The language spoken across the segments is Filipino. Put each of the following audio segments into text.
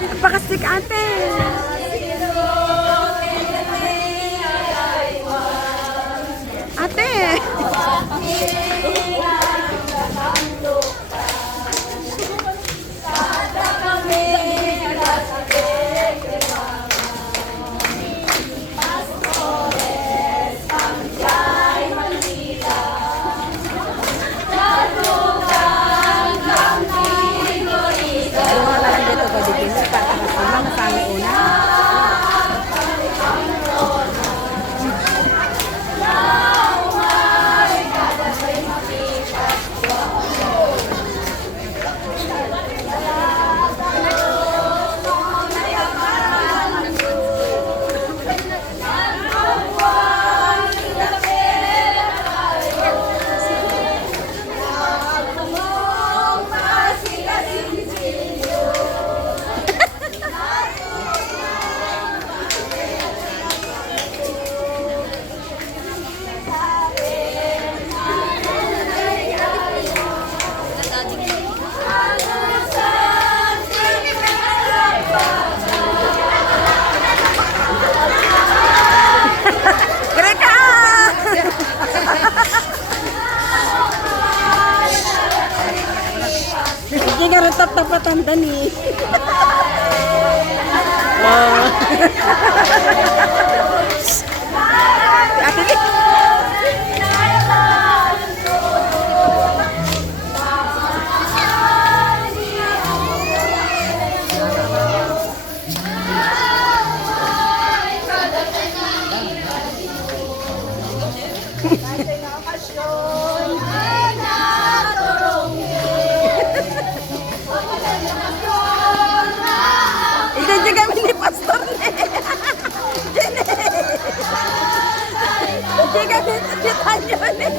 Napakasik ate. Ate. Hindi nga rin tap-tapatan dani. Ate Hindi kami ni Pastor ne. Hindi kami nakitan yun eh.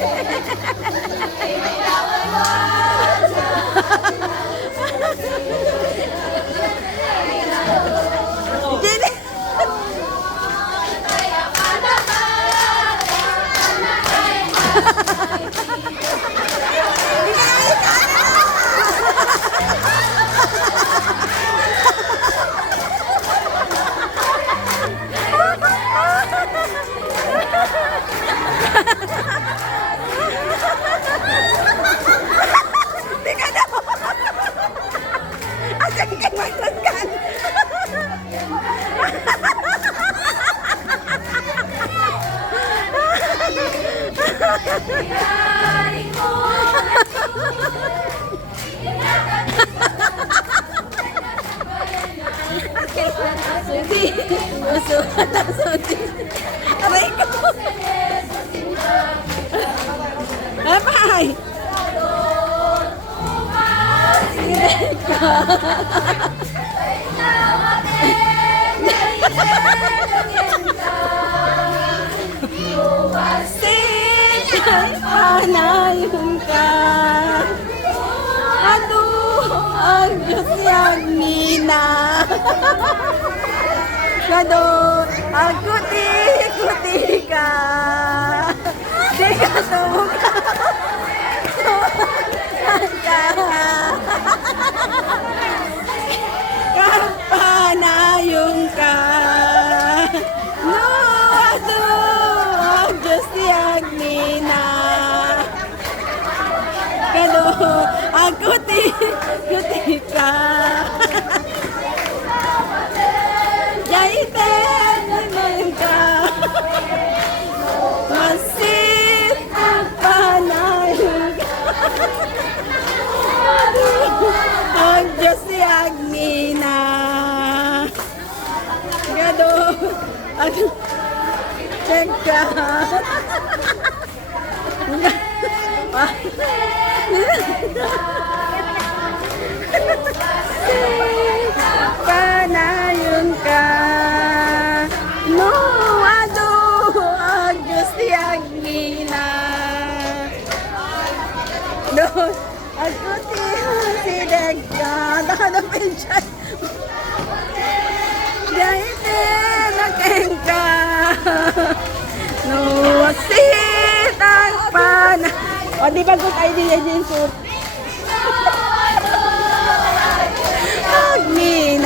Suti, suti. Aray ko. Apay. Panayon ka. Aduh, ang Diyos yagmina. Kado, ang kuti-kuti ka. Di ka suka. Kapanayon ka. No, aduh, ang Diyos yagmina. Kado, ang kuti-kuti ka. Jaiten naman ka. Masit ang panayon ka. Ang Diyos si Agmina. Gado. Check ka. Panayon ka. No, ado, ang Diyos ni Agmina. No, ako si Degka. Nakalapin siya. Dahil nakengka. No, sitang pana. O, di ba good idea din, sir? Agmina.